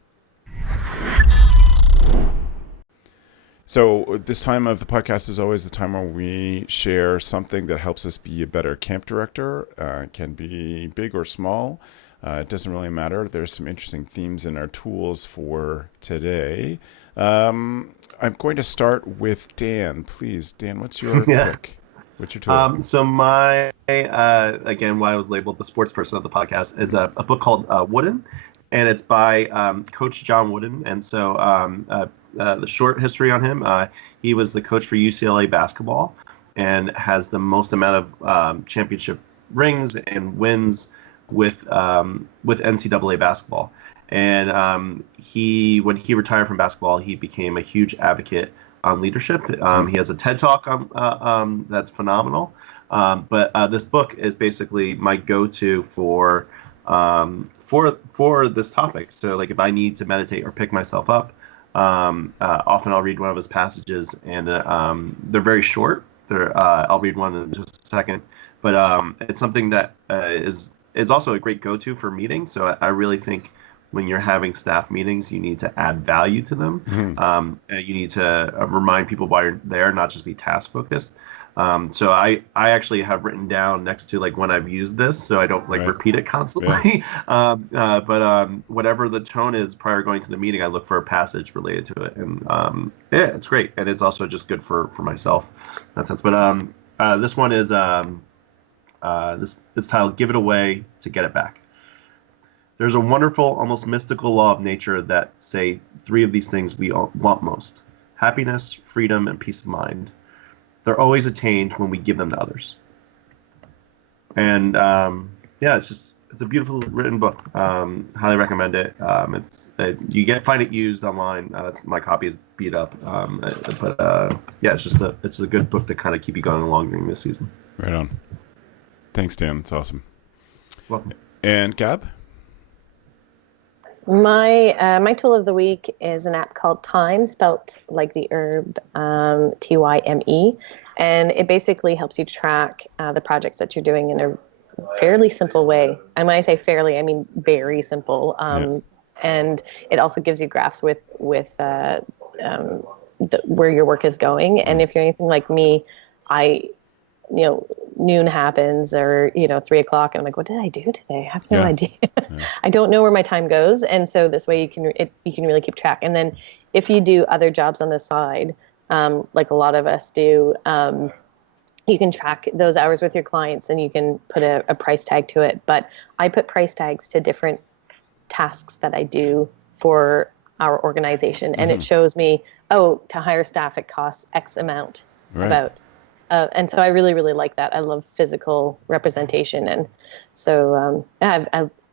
So this time of the podcast is always the time where we share something that helps us be a better camp director. It can be big or small. It doesn't really matter. There's some interesting themes in our tools for today. I'm going to start with Dan. Please, Dan, what's your pick? What's your tool? So my, again, why I was labeled the sports person of the podcast is a book called Wooden, and it's by Coach John Wooden. And so the short history on him, he was the coach for UCLA basketball and has the most amount of championship rings and wins with NCAA basketball. And when he retired from basketball, he became a huge advocate on leadership. He has a TED Talk on that's phenomenal. But this book is basically my go-to for this topic. So like if I need to meditate or pick myself up, often I'll read one of his passages, and they're very short. I'll read one in just a second, but it's something that is also a great go-to for meetings. So I really think when you're having staff meetings, you need to add value to them. You need to remind people why you're there, not just be task focused. So I actually have written down next to like when I've used this, so I don't repeat it constantly. But whatever the tone is prior to going to the meeting, I look for a passage related to it, and it's great, and it's also just good for myself in that sense. But this one is this titled "Give It Away to Get It Back." There's a wonderful, almost mystical law of nature that say three of these things we all want most: happiness, freedom, and peace of mind. They're always attained when we give them to others. And it's a beautiful written book. Highly recommend it. Find it used online. My copy is beat up, it's a good book to kind of keep you going along during this season. Right on. Thanks, Dan. It's awesome. Welcome. And Gab? My tool of the week is an app called Time, spelt like the herb, Tyme, and it basically helps you track the projects that you're doing in a fairly simple way. And when I say fairly, I mean very simple. And it also gives you graphs with where your work is going. And if you're anything like me, noon happens or 3 o'clock, and I'm like, what did I do today? I have no idea. I don't know where my time goes, and so this way you can really keep track. And then if you do other jobs on the side, like a lot of us do, you can track those hours with your clients, and you can put a price tag to it. But I put price tags to different tasks that I do for our organization, and it shows me, to hire staff it costs X amount. Right. And so I really, really like that. I love physical representation, and so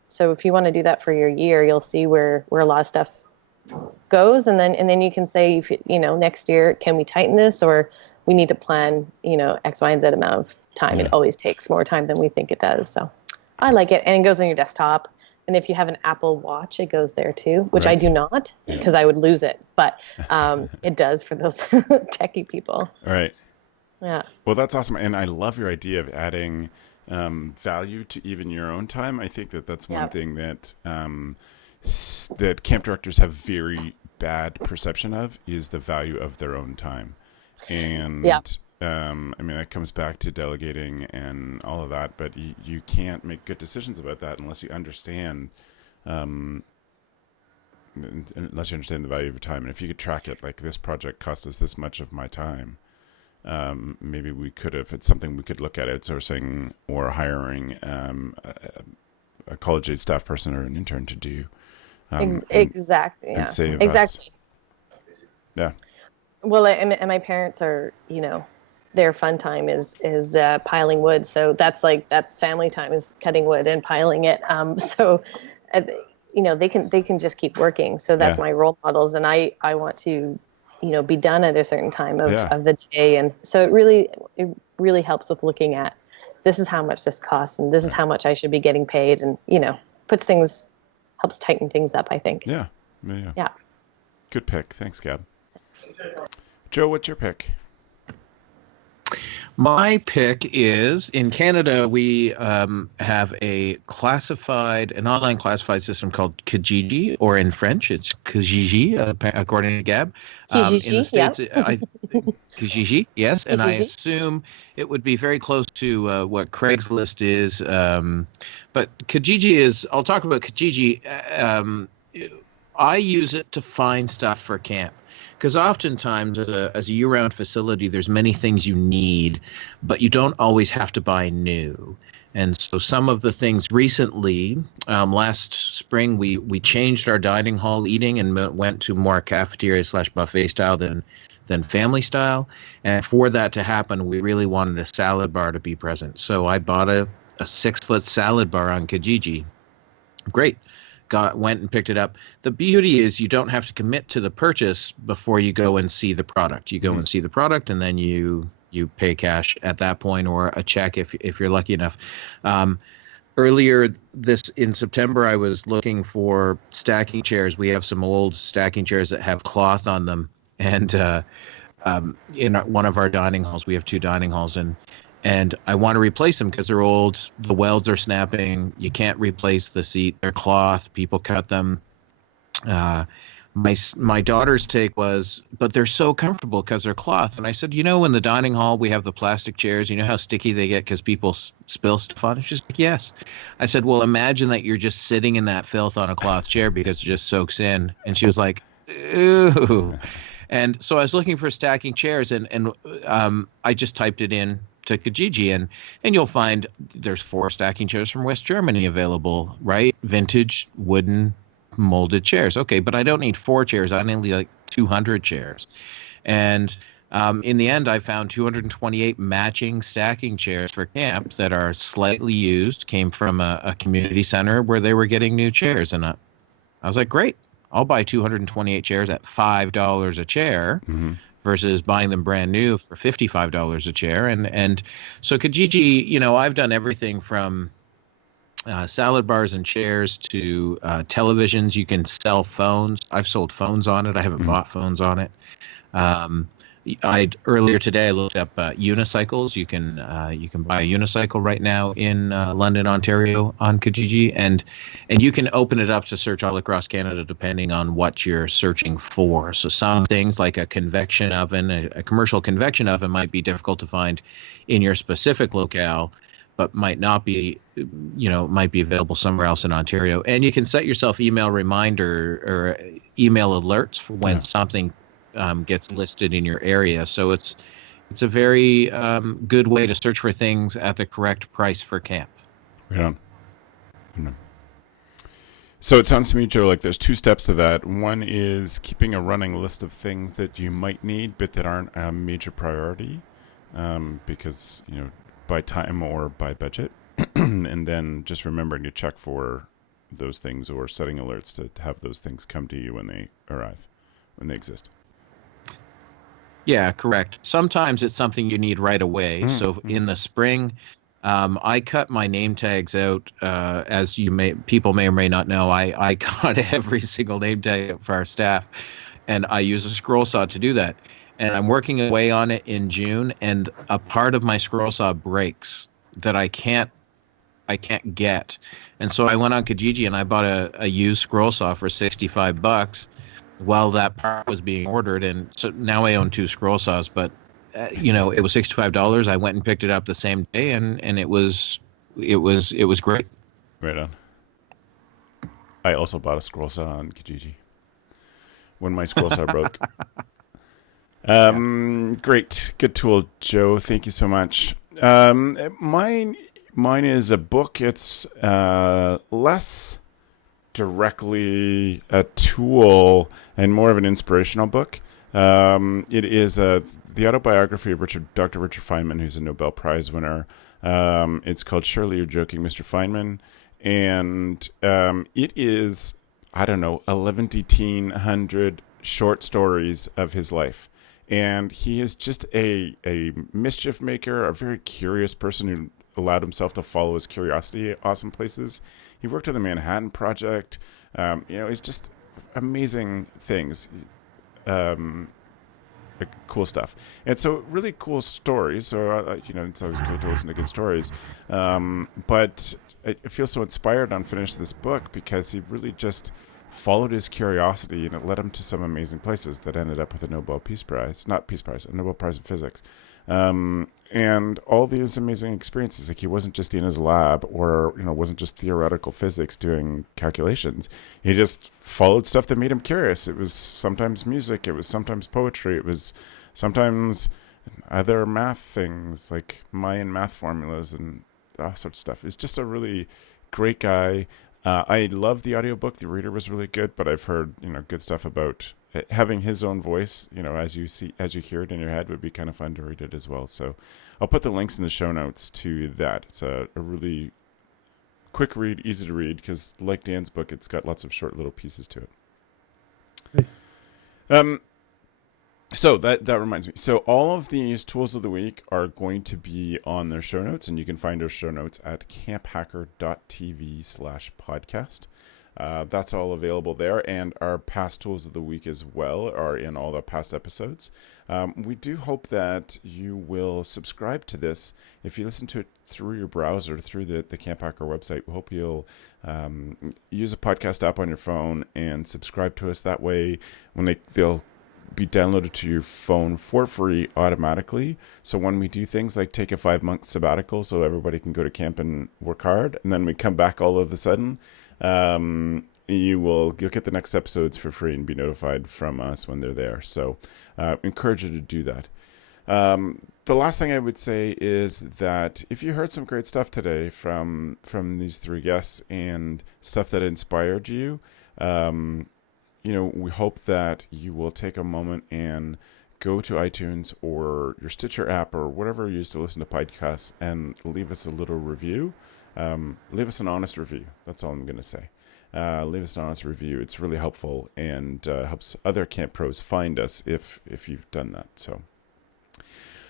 so if you want to do that for your year, you'll see where a lot of stuff goes, and then you can say, next year, can we tighten this, or we need to plan, X, Y, and Z amount of time. Yeah. It always takes more time than we think it does. So I like it, and it goes on your desktop. And if you have an Apple Watch, it goes there too, which I do not, because I would lose it. But it does for those techie people. All right. Yeah. Well, that's awesome. And I love your idea of adding value to even your own time. I think that's one thing that that camp directors have very bad perception of, is the value of their own time. And that comes back to delegating and all of that, but you can't make good decisions about that unless you understand the value of your time. And if you could track it, like, this project cost us this much of my time, maybe we could have, it's something we could look at outsourcing or hiring a college age staff person or an intern to do. Exactly. Yeah. And save exactly. us. Yeah. Well, and my parents are, their fun time is piling wood. So that's family time, is cutting wood and piling it. They can just keep working. So that's my role models. And I want to, be done at a certain time of the day. And so it really helps with looking at, this is how much this costs, and this is how much I should be getting paid. And, helps tighten things up, I think. Yeah. Good pick. Thanks, Gab. Joe, what's your pick? My pick is, in Canada, we have an online classified system called Kijiji, or in French, it's Kijiji, according to Gab. Kijiji, in the States, Kijiji, yes, and I assume it would be very close to what Craigslist is. But Kijiji is, I'll talk about Kijiji. I use it to find stuff for camp. Because oftentimes, as a year-round facility, there's many things you need, but you don't always have to buy new. And so some of the things recently, last spring, we changed our dining hall eating and went to more cafeteria/buffet style than family style. And for that to happen, we really wanted a salad bar to be present. So I bought a 6-foot salad bar on Kijiji. Great. Went and picked it up. The beauty is you don't have to commit to the purchase before you go and see the product. You go and see the product, and then you pay cash at that point, or a check if you're lucky enough. Earlier in September, I was looking for stacking chairs. We have some old stacking chairs that have cloth on them, and in one of our dining halls, we have 2 dining halls, and I want to replace them because they're old. The welds are snapping. You can't replace the seat. They're cloth. People cut them. My daughter's take was, but they're so comfortable because they're cloth. And I said, in the dining hall, we have the plastic chairs. You know how sticky they get because people spill stuff on it? She's like, yes. I said, well, imagine that you're just sitting in that filth on a cloth chair because it just soaks in. And she was like, ooh. And so I was looking for stacking chairs, and I just typed it in to Kijiji, and you'll find there's 4 stacking chairs from West Germany available, right? Vintage wooden molded chairs. Okay, but I don't need 4 chairs. I need like 200 chairs. And in the end, I found 228 matching stacking chairs for camp that are slightly used, came from a community center where they were getting new chairs. And I was like, great, I'll buy 228 chairs at $5 a chair. Mm-hmm. Versus buying them brand new for $55 a chair. And so Kijiji, I've done everything from salad bars and chairs to televisions. You can sell phones. I've sold phones on it. I haven't bought phones on it. Earlier today I looked up unicycles. You can buy a unicycle right now in London, Ontario on Kijiji, and you can open it up to search all across Canada depending on what you're searching for. So some things like a convection oven, a commercial convection oven might be difficult to find in your specific locale, but might not be, might be available somewhere else in Ontario. And you can set yourself email reminder or email alerts for when something gets listed in your area. So it's a very good way to search for things at the correct price for camp. Right on. So it sounds to me, Joe, like there's two steps to that. One is keeping a running list of things that you might need but that aren't a major priority because, by time or by budget. And then just remembering to check for those things or setting alerts to have those things come to you when they arrive, when they exist. Yeah, correct. Sometimes it's something you need right away. So in the spring, I cut my name tags out. As people may or may not know, I cut every single name tag for our staff, and I use a scroll saw to do that. And I'm working away on it in June, and a part of my scroll saw breaks that I can't get. And so I went on Kijiji and I bought a used scroll saw for $65 while that part was being ordered. And so now I own two scroll saws, but it was $65. I went and picked it up the same day, and it was great. Right on. I also bought a scroll saw on Kijiji when my scroll saw broke. Great. Good tool, Joe. Thank you so much. Mine is a book. It's less directly a tool and more of an inspirational book. It is the autobiography of Dr. Richard Feynman, who's a Nobel Prize winner. It's called Surely You're Joking, Mr. Feynman. And it is, 1,100 short stories of his life. And he is just a mischief maker, a very curious person who allowed himself to follow his curiosity at awesome places. He worked on the Manhattan Project. It's just amazing things, cool stuff. And so really cool stories. So, it's always great to listen to good stories. But I feel so inspired on finishing this book because he really just followed his curiosity, and it led him to some amazing places that ended up with a Nobel Peace Prize, a Nobel Prize in Physics. And all these amazing experiences, like he wasn't just in his lab or, wasn't just theoretical physics doing calculations. He just followed stuff that made him curious. It was sometimes music. It was sometimes poetry. It was sometimes other math things like Mayan math formulas and all sorts of stuff. He's just a really great guy. I love the audiobook. The reader was really good, but I've heard, good stuff about having his own voice, as you hear it in your head would be kind of fun to read it as well. So I'll put the links in the show notes to that. It's a really quick read, easy to read, because like Dan's book, it's got lots of short little pieces to it. So that reminds me. So all of these tools of the week are going to be on their show notes, and you can find our show notes at camphacker.tv/podcast. That's all available there, and our past tools of the week as well are in all the past episodes. We do hope that you will subscribe to this. If you listen to it through your browser, through the Camphacker website, we hope you'll use a podcast app on your phone and subscribe to us. That way, when they'll be downloaded to your phone for free automatically. So when we do things like take a 5-month sabbatical so everybody can go to camp and work hard, and then we come back all of a sudden, you'll get the next episodes for free and be notified from us when they're there. So encourage you to do that. The last thing I would say is that if you heard some great stuff today from these three guests and stuff that inspired you, we hope that you will take a moment and go to iTunes or your Stitcher app or whatever you use to listen to podcasts and leave us a little review. Leave us an honest review. That's all I'm going to say. Leave us an honest review. It's really helpful and helps other camp pros find us if you've done that. So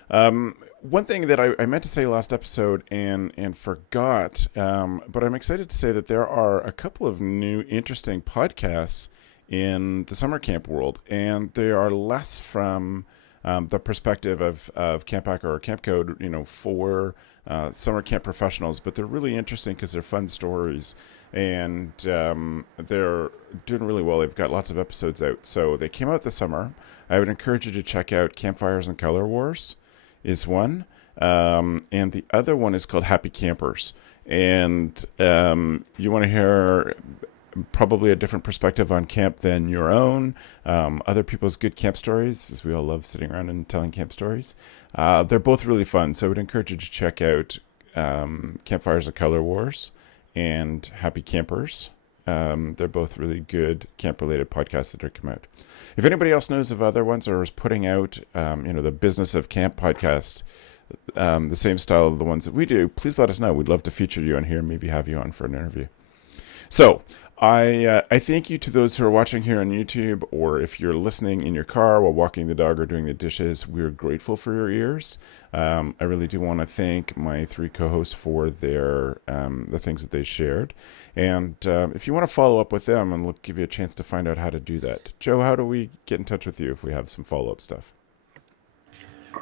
one thing that I meant to say last episode and forgot, but I'm excited to say that there are a couple of new interesting podcasts in the summer camp world, and they are less from the perspective of Camphacker or Camp Code, for summer camp professionals, but they're really interesting because they're fun stories, and they're doing really well. They've got lots of episodes out, so they came out this summer. I would encourage you to check out Campfires and Color Wars is one. and the other one is called Happy Campers. And you want to hear probably a different perspective on camp than your own, other people's good camp stories, as we all love sitting around and telling camp stories. They're both really fun, so I would encourage you to check out Campfires of Color Wars and Happy Campers. They're both really good camp-related podcasts that are come out. If anybody else knows of other ones or is putting out, the Business of Camp podcast, the same style of the ones that we do, please let us know. We'd love to feature you on here and maybe have you on for an interview. So I thank you to those who are watching here on YouTube, or if you're listening in your car while walking the dog or doing the dishes. We're grateful for your ears. I really do want to thank my 3 co-hosts for their the things that they shared. And if you want to follow up with them, and we'll give you a chance to find out how to do that. Joe, how do we get in touch with you if we have some follow-up stuff?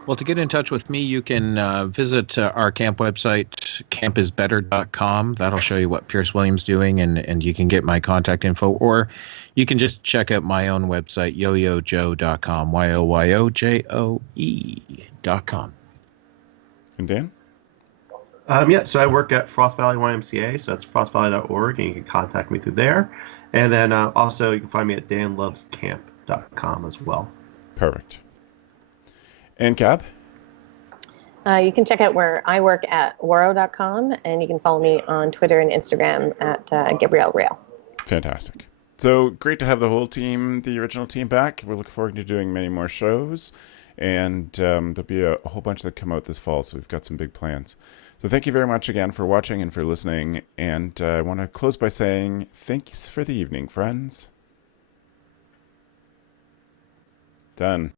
Well, to get in touch with me, you can visit our camp website, campisbetter.com. That'll show you what Pierce Williams is doing, and you can get my contact info. Or you can just check out my own website, yoyojoe.com, yoyojoe.com. And Dan? So I work at Frost Valley YMCA, so that's frostvalley.org, and you can contact me through there. And then also you can find me at danlovescamp.com as well. Perfect. And Cab? You can check out where I work at waro.com, and you can follow me on Twitter and Instagram at Gabrielle Rail. Fantastic. So great to have the whole team, the original team, back. We're looking forward to doing many more shows, and there'll be a whole bunch that come out this fall, so we've got some big plans. So thank you very much again for watching and for listening, and I want to close by saying thanks for the evening, friends. Done.